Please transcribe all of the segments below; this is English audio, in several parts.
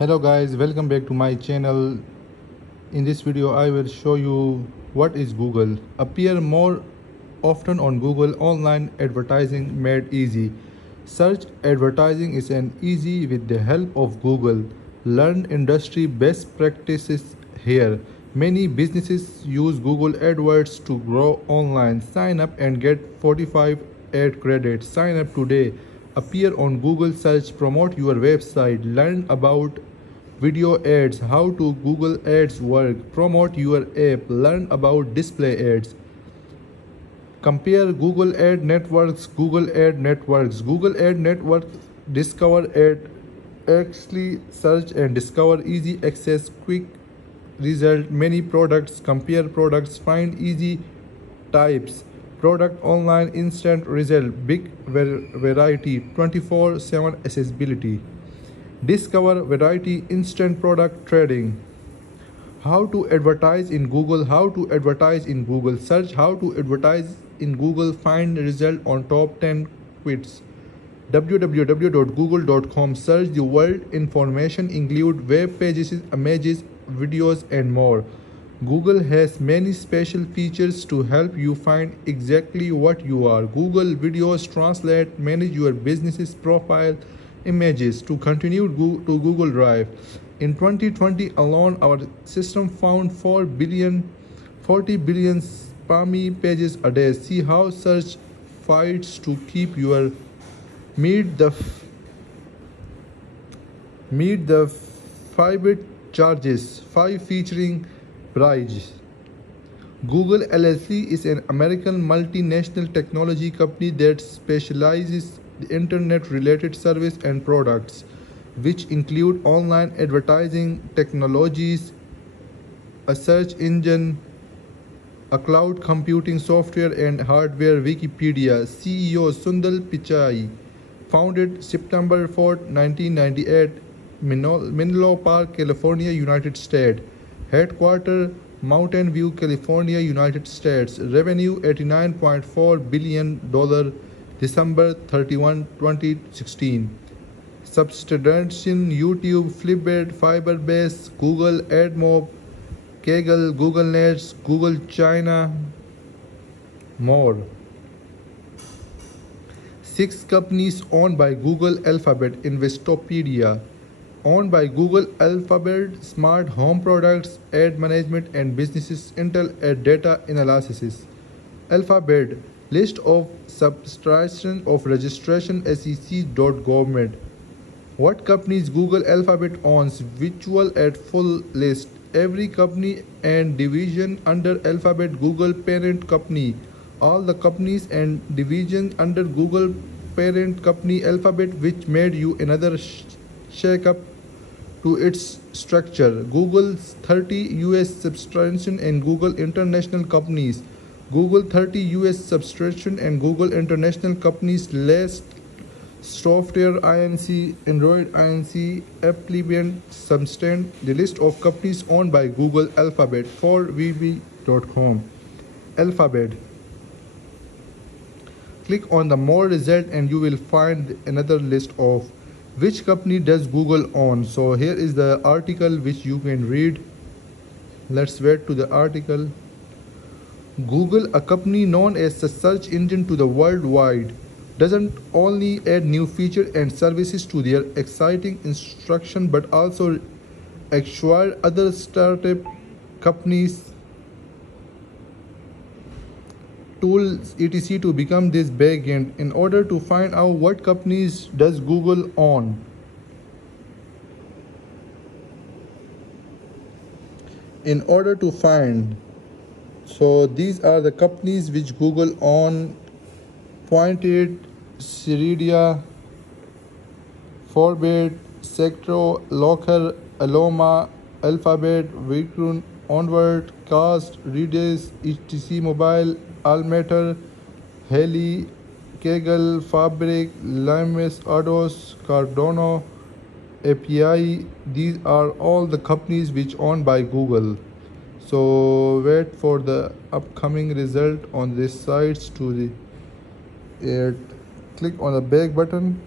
Hello guys, welcome back to my channel. In this video I will show you what is Google. Appear more often on Google. Online advertising made easy. Search advertising is an easy with the help of Google. Learn industry best practices here. Many businesses use Google AdWords to grow online. Sign up and get 45 ad credits. Sign up today. Appear on Google search, promote your website, learn about video ads, how to Google Ads work, promote your app, learn about display ads. Compare Google Ad Networks, Google Ad Network, discover ad, actually search and discover easy access, quick result, many products, compare products, find easy types, product online, instant result, big variety, 24/7 accessibility. Discover variety, instant product trading. How to advertise in Google, search how to advertise in Google, find result on top 10 quits. www.google.com, search the world, information include web pages, images, videos and more. Google has many special features to help you find exactly what you are. Google Videos translate, manage your business's profile images to continue to Google Drive. In 2020 alone, our system found 40 billion spammy pages a day. See how search fights to keep your meet the five charges. 5 featuring Bridge. Google LLC is an American multinational technology company that specializes in internet-related services and products, which include online advertising technologies, a search engine, a cloud computing software and hardware. Wikipedia. CEO Sundar Pichai, founded September 4, 1998, Menlo Park, California, United States. Headquarters Mountain View, California, United States. Revenue $89.4 billion, December 31, 2016. Subscription YouTube, Flipboard, Firebase, Google AdMob, Kaggle, Google Nets, Google China, more. 6 companies owned by Google Alphabet. Investopedia, owned by Google Alphabet, Smart Home Products, Ad Management and Businesses, Intel and Data Analysis. Alphabet, list of subtraction of registration, SEC.government. What companies Google Alphabet owns? Visual at full list. Every company and division under Alphabet Google parent company. All the companies and divisions under Google parent company Alphabet, which made you another shake-up to its structure. Google's 30 US subscription and Google International companies. Google 30 US subscription and Google International companies list Software Inc., Android Inc., Appliant, Substance. The list of companies owned by Google Alphabet for VB.com. Alphabet. Click on the more result and you will find another list of which company does Google own. So here is the article which you can read. Let's wait to the article. Google, a company known as the search engine to the worldwide, doesn't only add new features and services to their exciting instruction but also acquire other startup companies, tools, etc. to become this big. And in order to find out what companies does Google own, so these are the companies which Google own: Pointed, Ceridia, Forbid, Sectro, Locker, Aloma, Alphabet, Victron, Onward, Cast, Redis, HTC Mobile, Almater, Haley, Kaggle, Fabric, Limes, Ados, Cardano, API. These are all the companies which owned by Google. So wait for the upcoming result on these sites to the click on the back button.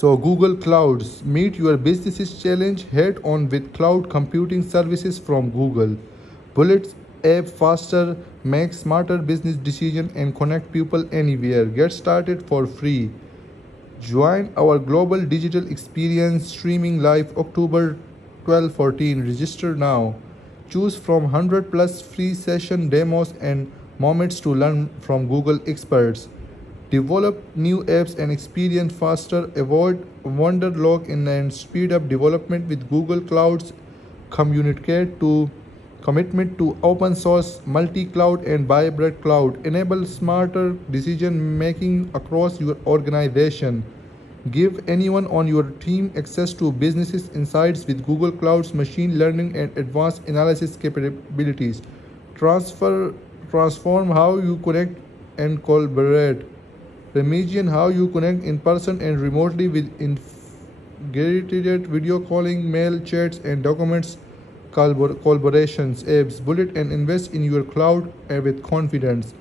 So Google Clouds, meet your business's challenge head on with cloud computing services from Google. Bullets app faster, make smarter business decisions and connect people anywhere. Get started for free. Join our global digital experience streaming live October 12-14. Register now. Choose from 100 plus free session demos and moments to learn from Google experts. Develop new apps and experience faster. Avoid vendor lock-in and speed up development with Google Clouds. Commitment to open source, multi-cloud and hybrid cloud. Enable smarter decision making across your organization. Give anyone on your team access to business insights with Google Cloud's machine learning and advanced analysis capabilities. Transform how you connect and collaborate. Reimagine how you connect in person and remotely with integrated video calling, mail, chats, and documents collaborations, apps. Bullet and invest in your cloud with confidence.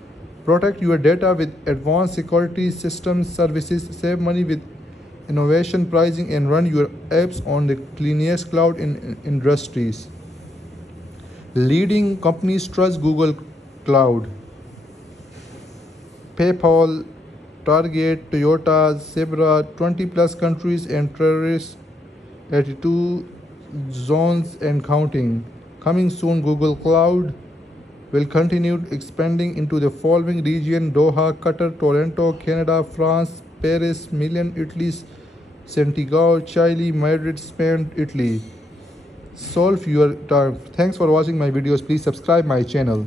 Protect your data with advanced security systems services. Save money with innovation pricing and run your apps on the cleanest cloud in industries. Leading companies trust Google Cloud. PayPal, Target, Toyota, Zebra, 20 plus countries and terrorist 82 zones and counting. Coming soon, Google Cloud will continue expanding into the following region: Doha, Qatar, Toronto, Canada, France, Paris, Milan, Italy, Santiago, Chile, Madrid, Spain, Italy. Solve your time. Thanks for watching my videos. Please subscribe my channel.